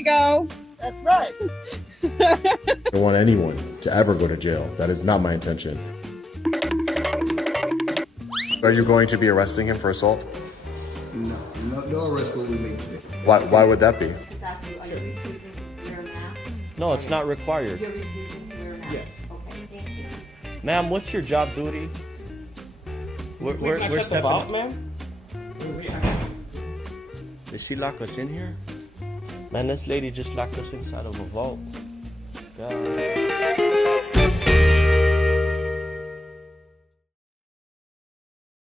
we go. That's right. I don't want anyone to ever go to jail. That is not my intention. Are you going to be arresting him for assault? No arrest will we make today. Why would that be? Just ask you, are you refusing to wear a mask? No, it's not required. You're refusing to wear a mask? Yes. Okay, thank you. Ma'am, what's your job duty? We're stepping up, man. Did she lock us in here? Man, this lady just locked us inside of a vault. God.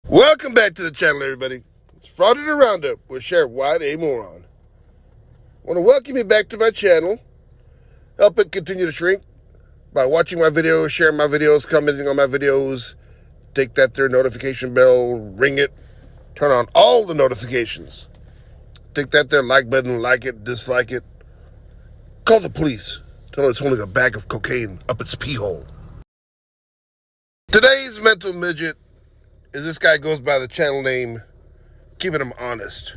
Welcome back to the channel, everybody. It's Frauditor Roundup with Sheriff White A. Moron. I want to welcome you back to my channel. Help it continue to shrink by watching my videos, sharing my videos, commenting on my videos. Take that there notification bell, ring it, turn on all the notifications. Take that there like button, like it, dislike it. Call the police. Tell them it's holding a bag of cocaine up its pee hole. Today's mental midget is this guy goes by the channel name Keeping Him Honest.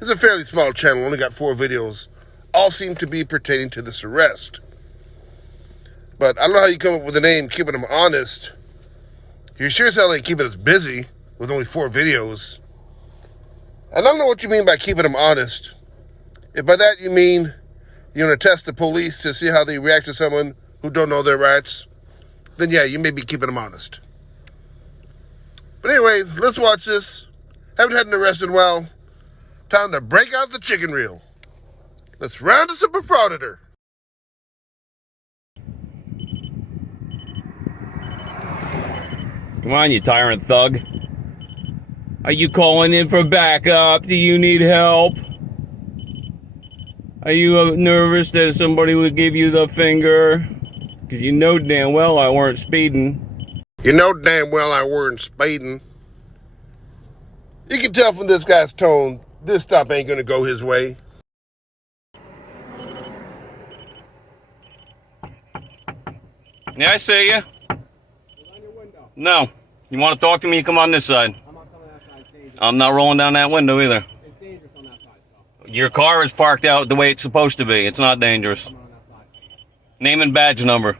It's a fairly small channel, only got 4 videos. All seem to be pertaining to this arrest. But I don't know how you come up with the name Keeping Him Honest. You sure as hell ain't keeping us busy with only 4 videos. And I don't know what you mean by keeping them honest. If by that you mean you're going to test the police to see how they react to someone who don't know their rights, then yeah, you may be keeping them honest. But anyway, let's watch this. Haven't had an arrest in a while. Time to break out the chicken reel. Let's round us up a frauditor. Come on, you tyrant thug. Are you calling in for backup? Do you need help? Are you nervous that somebody would give you the finger? Because you know damn well I weren't speeding. You know damn well I weren't speeding. You can tell from this guy's tone, this stop ain't gonna go his way. Yeah, I see you. No. You want to talk to me? You come on this side. I'm not rolling down that window either. It's dangerous on that side, so. Your car is parked out the way it's supposed to be. It's not dangerous. Name and badge number.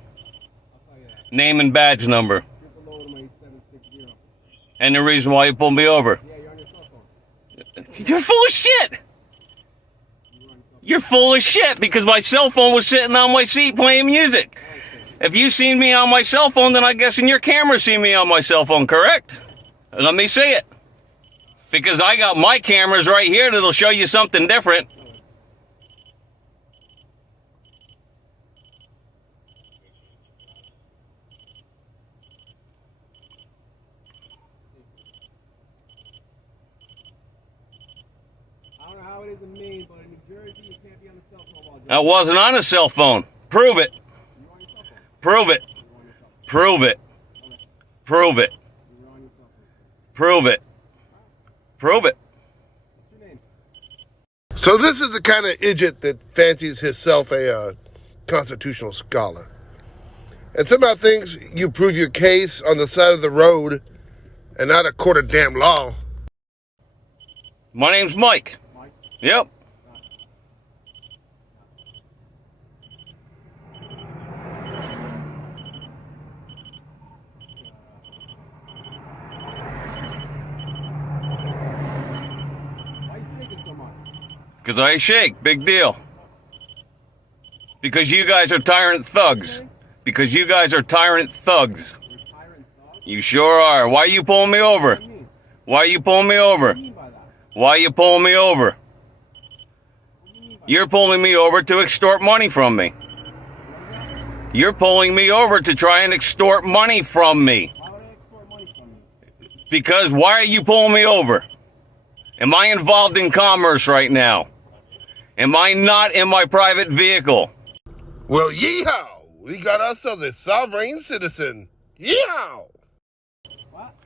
Name and badge number. And the reason why you pulled me over. Yeah, you're on your cell phone. You're full of shit. You're full of shit because my cell phone was sitting on my seat playing music. If you seen me on my cell phone, then I guess in your camera seen me on my cell phone, correct? Let me see it. Because I got my cameras right here that'll show you something different. I don't know how it is in Maine, but in New Jersey, you can't be on the cell phone while I wasn't on a cell phone. Prove it. You're on your cell phone. Prove it. Prove it. Prove it. You're on your cell phone. Prove it. Prove it. What's your name? So this is the kind of idiot that fancies himself a constitutional scholar. And somehow thinks you prove your case on the side of the road and not a court of damn law. My name's Mike. Mike? Yep. Why are you shaking so much? Because I shake. Big deal. Because you guys are tyrant thugs. Because you guys are tyrant thugs. You're a tyrant dog? You sure are. Why are you pulling me over? What do you mean? Why are you pulling me over? What do you mean by that? Why are you pulling me over? What do you mean by You're pulling me over to extort money from me. You're pulling me over to try and extort money from me. that? Why would I extort money from you? Because why are you pulling me over? Am I involved in commerce right now? Am I not in my private vehicle? Well, yeehaw! We got ourselves a sovereign citizen. Yeehaw! What?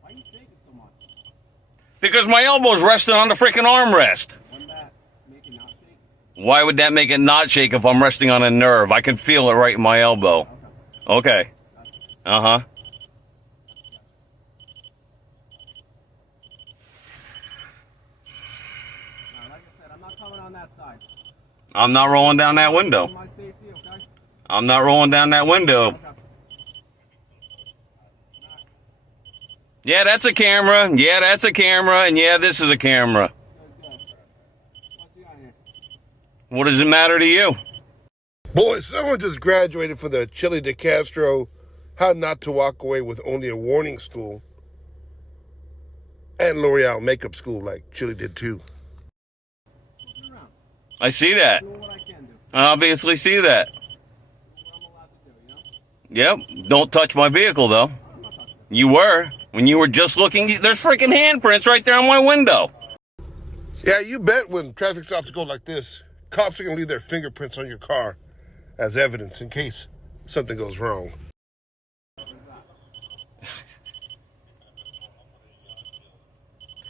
Why are you shaking so much? Because my elbow's resting on the freaking armrest. Wouldn't that make it not shake? Why would that make it not shake if I'm resting on a nerve? I can feel it right in my elbow. Okay. Uh-huh. I'm not rolling down that window. My safety, okay? I'm not rolling down that window. Yeah, that's a camera. Yeah, that's a camera. And yeah, this is a camera. What's he on here? What does it matter to you? Boy, someone just graduated from the Chili de Castro How Not to Walk Away with Only a Warning School and L'Oreal makeup school like Chili did too. Looking around. I see that. Doing what I can do. I obviously see that. What I'm allowed to do, you know? Yep. Don't touch my vehicle, though. You were. When you were just looking, there's freaking handprints right there on my window. Yeah, you bet when traffic stops go like this, cops are going to leave their fingerprints on your car as evidence in case something goes wrong.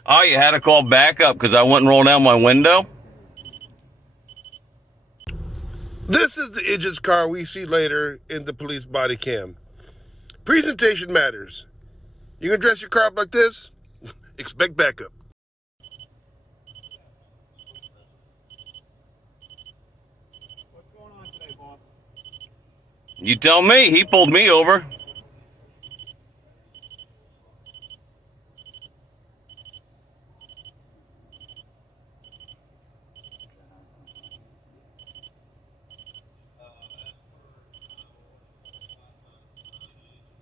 Oh, you had to call backup because I wouldn't roll down my window? This is the idiots car we see later in the police body cam. Presentation matters. You gonna dress your car up like this? Expect backup. What's going on today, boss? You tell me. He pulled me over.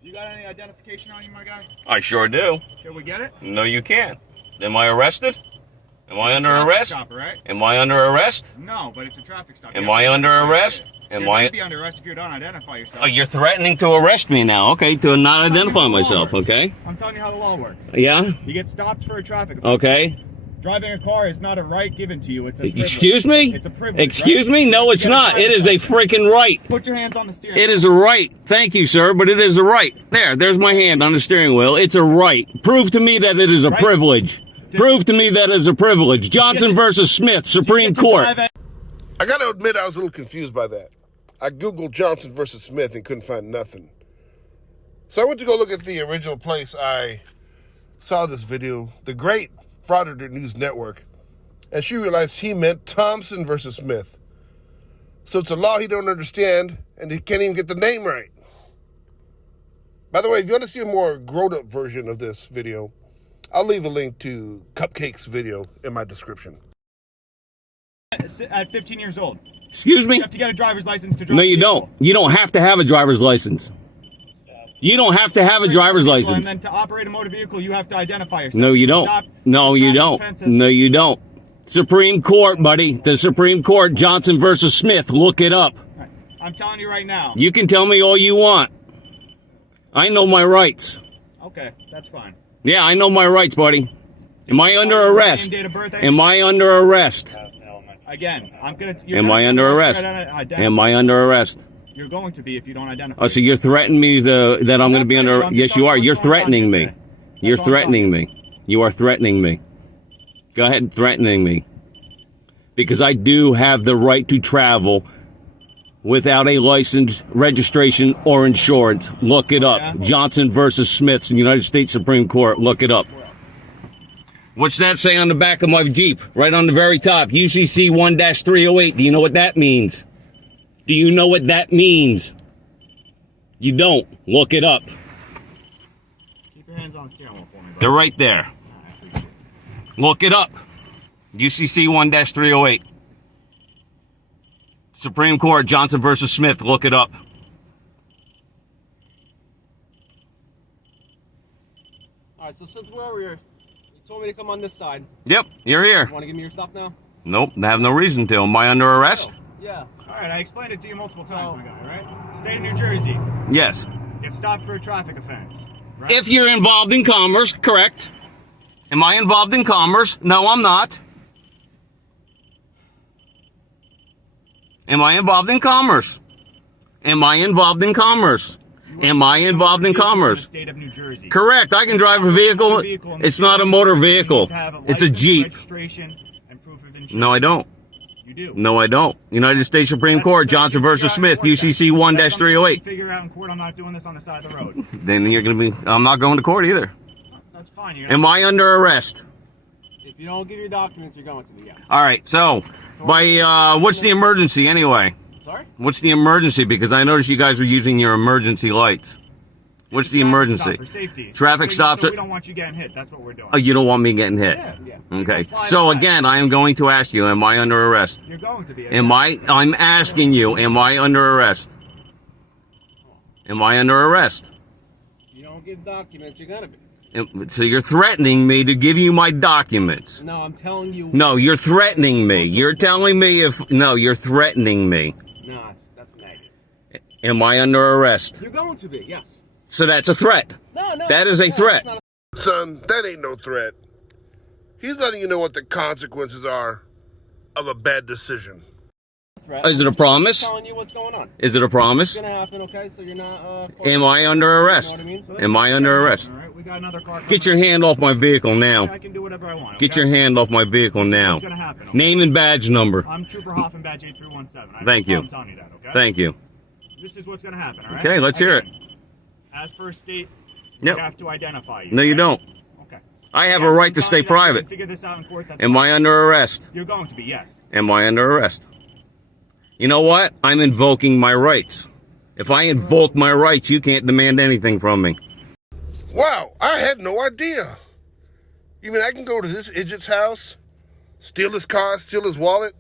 You got any identification on you, my guy? I sure do. Can we get it? No, you can't. Am I arrested? Am I under Traffic arrest? Stop, right? Am I under arrest? No, but it's a traffic stop. Am You I have to under identify arrest? yourself. Am You're I- gonna be under arrest if you don't identify yourself. Oh, you're threatening to arrest me now. Okay, to not I'm telling you identify how the law myself, works. okay? I'm telling you how the law works. Yeah? You get stopped for a traffic offense. Okay. Driving a car is not a right given to you. It's a privilege. Excuse me? It's a privilege. Excuse right? me? No, You it's get not. It is a driver's freaking right. license. Put your hands on the steering It wheel. is a right. Thank you, sir, but it is a right. There's my hand on the steering wheel. It's a right. Prove to me that it is a Right. privilege. Prove to me that it is a privilege. Johnson versus Smith, Supreme Get to Court. drive I gotta admit I was a little confused by that. I Googled Johnson versus Smith and couldn't find nothing. So I went to go look at the original place I saw this video, the great Frauditor News Network, and she realized he meant Thompson versus Smith. So it's a law he don't understand, and he can't even get the name right. By the way, if you want to see a more grown-up version of this video, I'll leave a link to Cupcake's video in my description. at 15 years old. Excuse me? You have to get a driver's license to drive. No, a you vehicle. don't. You don't have to have a driver's license. You don't have to have a driver's And license. then to operate a motor vehicle, you have to identify yourself. No, you don't. Stop- No, you traffic don't. offenses. No, you don't. Supreme Court, buddy. The Supreme Court, Johnson versus Smith. Look it up. Right. I'm telling you right now. You can tell me all you want. I know my rights. Okay, that's fine. Yeah, I know my rights, buddy. Am I under Name, arrest? date of birth, Am I under arrest? Again, I'm gonna. Am I under arrest? Am I under arrest? You're going to be if you don't identify. Oh, so you're threatening me that I'm going to be under... I'm Yes, just you are. talking You're what's going on threatening me. today. You're That's all I'm threatening me. You are threatening me. Go ahead and threatening me. Because I do have the right to travel without a license, registration, or insurance. Look it up. Yeah. Johnson versus Smith, United States Supreme Court. Look it up. What's that say on the back of my Jeep? Right on the very top. UCC 1-308. Do you know what that means? Do you know what that means? You don't. Look it up. Keep your hands on the steering wheel for me, bro. They're right there. Look it up. UCC 1-308. Supreme Court, Johnson versus Smith. Look it up. All right, so since we're over here, you told me to come on this side. Yep, you're here. You want to give me your stuff now? Nope, I have no reason to. Am I under arrest? Yeah. All right, I explained it to you multiple times, my guy. Right? State of New Jersey. Yes. Get stopped for a traffic offense. Right? If you're involved in commerce, correct. Am I involved in commerce? No, I'm not. Am I involved in commerce? Am I involved in commerce? Am I involved in commerce? State of New Jersey. Correct. I can drive a vehicle. It's not a motor vehicle. It's a Jeep. Registration and proof of insurance. No, I don't. You do. No, I don't. United States Supreme Court, Johnson versus Smith, UCC 1-308. Figure out in court. I'm not doing this on the side of the road. Then you're going to be, I'm not going to court either. That's fine. Am I under arrest? If you don't give your documents, you're going to be, yes. All right, so What's the emergency anyway? Sorry? What's the emergency? Because I noticed you guys are using your emergency lights. What's the emergency? Stop for safety. Traffic stops. So we don't want you getting hit. That's what we're doing. Oh, you don't want me getting hit? Yeah. Okay. So again, I am going to ask you, am I under arrest? You're going to be. I'm asking you, am I under arrest? Am I under arrest? You don't give documents, you're gonna be. So you're threatening me to give you my documents. No, I'm telling you. No, you're threatening me. You're telling me you're threatening me. No, that's negative. Am I under arrest? You're going to be, yes. So that's a threat. No. That is a threat. Son, that ain't no threat. He's letting you know what the consequences are of a bad decision. Is it a promise? I'm telling you what's going on. Is it a promise? It's gonna happen, okay? So you're not. Am I under arrest? You know what I mean? So Am I under arrest? All right, we got another car. Get your hand off my vehicle now. I can do whatever I want. Get your hand off my vehicle now. What's gonna happen? Okay? Name and badge number. I'm Trooper Hoffman, badge 8317. Thank you. I'm telling you that, okay? Thank you. This is what's gonna happen, all right? Okay, let's hear it. As per state, Yep. we have to identify you. No, you don't. Okay. I have a right to stay private. Figure this out in court. That's Am fine. I under arrest? You're going to be, yes. Am I under arrest? You know what? I'm invoking my rights. If I invoke my rights, you can't demand anything from me. Wow, I had no idea. You mean I can go to this idiot's house, steal his car, steal his wallet,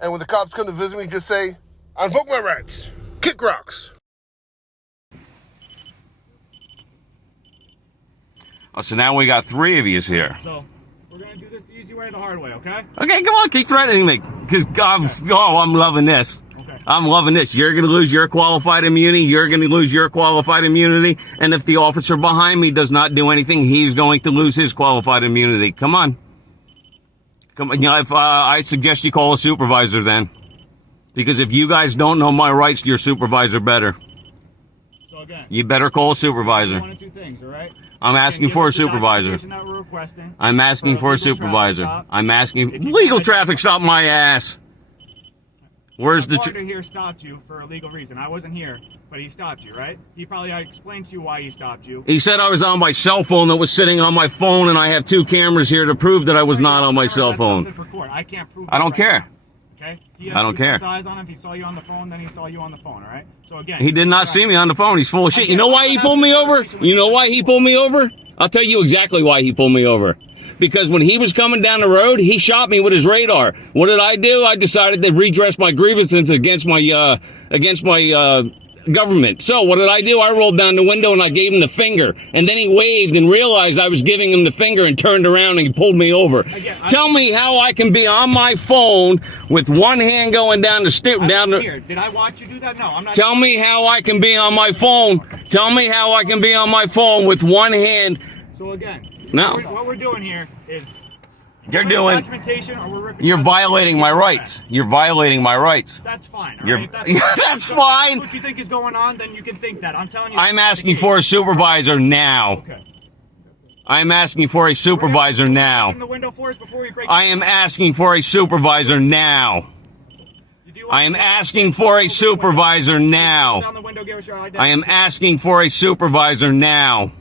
and when the cops come to visit me, just say, I invoke my rights. Kick rocks. Oh, so now we got 3 of yous here. So, we're going to do this the easy way or the hard way, okay? Okay, come on, keep threatening me. Because, I'm loving this. Okay. I'm loving this. You're going to lose your qualified immunity. You're going to lose your qualified immunity. And if the officer behind me does not do anything, he's going to lose his qualified immunity. Come on. Come on. You know, I suggest you call a supervisor then. Because if you guys don't know my rights, your supervisor better. So again, You better call a supervisor. one of two things, all right? I'm asking for a supervisor. That we're requesting I'm asking for a legal supervisor. traffic stop. I'm If asking you legal can't- traffic stop my ass. Where's the Frauditor here stopped you for a legal reason. I wasn't here, but he stopped you, right? He probably explained to you why he stopped you. He said I was on my cell phone that was sitting on my phone, and I have 2 cameras here to prove that I was not on my cell That's phone. something for court. I can't prove I don't that right care. now, okay? He I don't has 2 care. sets of eyes on him. If he saw you on the phone, then he saw you on the phone, all right? So again, He did not see me on the phone. He's full of shit. You know why he pulled me over? You know why he pulled me over? I'll tell you exactly why he pulled me over. Because when he was coming down the road, he shot me with his radar. What did I do? I decided to redress my grievances against my government. So what did I do? I rolled down the window and I gave him the finger. And then he waved and realized I was giving him the finger and turned around and he pulled me over. Tell me how I can be on my phone with one hand going down the step down the. Did I watch you do that? No, I'm not. Tell me how I can be on my phone. Tell me how I can be on my phone with one hand. So again, No. what we're doing here is You're we're doing. documentation, or we're ripping You're out- violating my rights. You're violating my rights. That's fine. all You're- right? That's That's if fine. What you think is going on, then you can think that. I'm telling you. I'm asking for a supervisor now. Okay. I'm asking for a supervisor now. Open the window for us before we break. I am asking for a supervisor now. I am asking for a supervisor now. Down the window, give us your identity. I am asking for a supervisor now.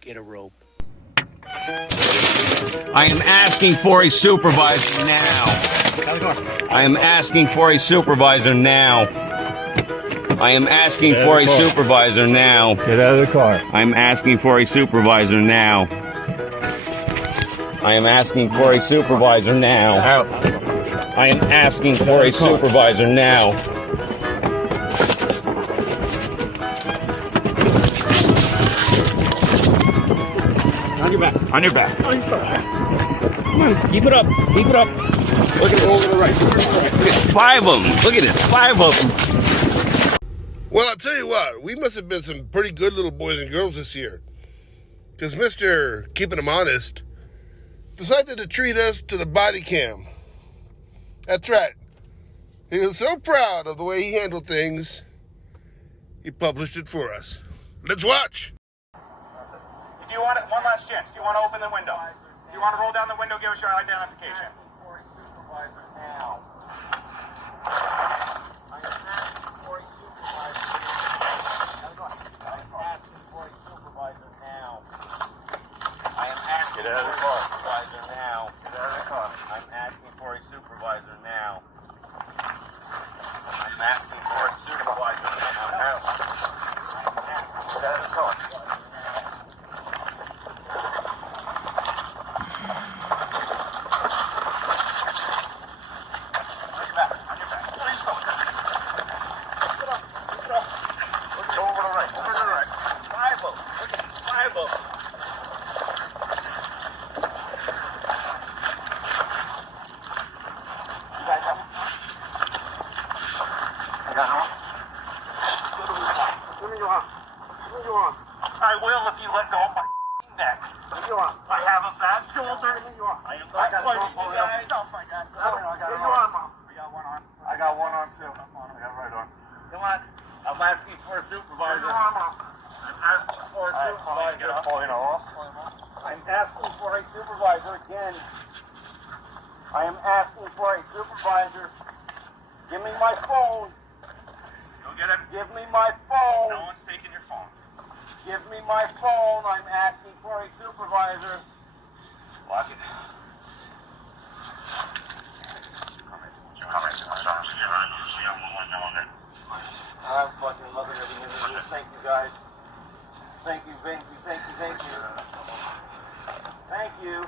Get a rope. I am asking for a supervisor now. I am asking for a supervisor now. I am asking for a supervisor now. Get out of the car. I'm asking for a supervisor now. I am asking for a supervisor now. I am asking for a supervisor now. On your back. On your back. Come on, keep it up. Keep it up. Look at this. Over the right. Look at 5 of them. Look at this. 5 of them. Well, I'll tell you what, we must have been some pretty good little boys and girls this year. Because Mr. Keeping Him Honest decided to treat us to the body cam. That's right. He was so proud of the way he handled things, he published it for us. Let's watch. Do you want it? One last chance. Do you want to open the window? Do you want to roll down the window, give us your identification? I am asking for a supervisor now. I'm asking for a supervisor Give me your arm. Give me your arm. I will if you let go of my neck. Give me your arm. I have a bad shoulder. Give me your arm. I am not fighting you guys. Oh my God. Give me your arm, Mom. I got one arm. I got one arm too. I got a right arm. Come on. I'm asking for a supervisor. Give me your arm, Mom. I'm asking for a supervisor. I'm asking for a supervisor again. I am asking for a supervisor. Give me my phone. Go get it. Give me my phone. No one's taking your phone. Give me my phone. I'm asking for a supervisor. Lock it. I'm fucking loving everything in this. Thank you, guys. Thank you, thank you, thank you, thank you. Thank you.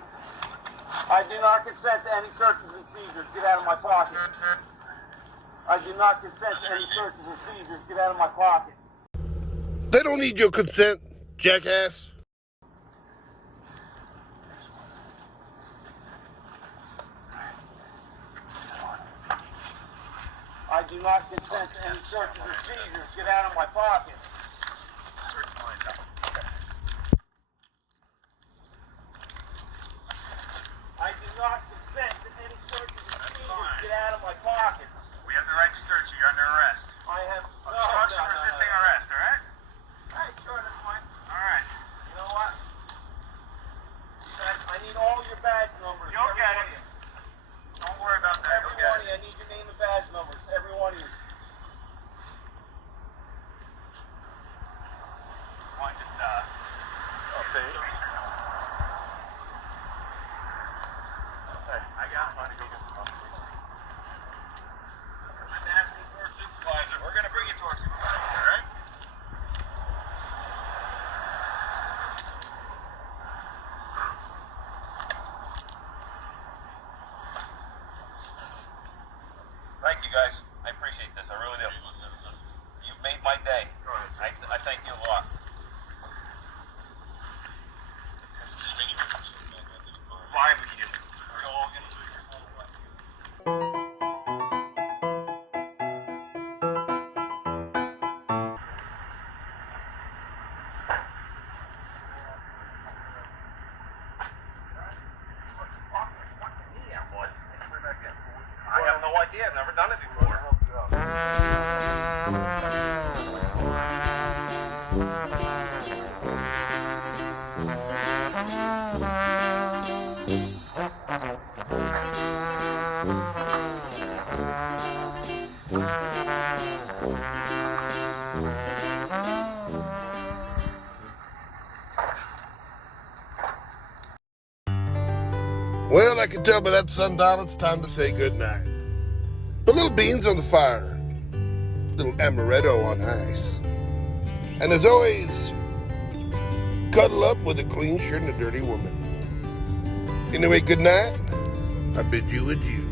I do not consent to any searches and seizures. Get out of my pocket. I do not consent to any searches and seizures. Get out of my pocket. They don't need your consent, jackass. I do not consent to any searches and seizures. Get out of my pocket. I do not consent to any searches and seizures. Get out of my pocket. We have the right to search you. You're under arrest. I have Obstruction resisting arrest, all right? Hey, sure, that's fine. All right. You know what? I need all your badge numbers. You'll every get one it. of you. Don't worry about that. Every You'll one get of you. I need your name and badge numbers. Every one of you. One, just, okay. Hey, I got money to go get some other things. I'm asking for a supervisor. We're going to bring you to our supervisor, all right? Thank you guys. I appreciate this. I really do. You've made my day. I thank you a lot. Five of you. We're all gonna do I have no idea. I've never done it before. Well, I can tell by that sundial it's time to say goodnight. But little beans on the fire, little amaretto on ice. And as always, cuddle up with a clean shirt and a dirty woman. Anyway, good night. I bid you adieu.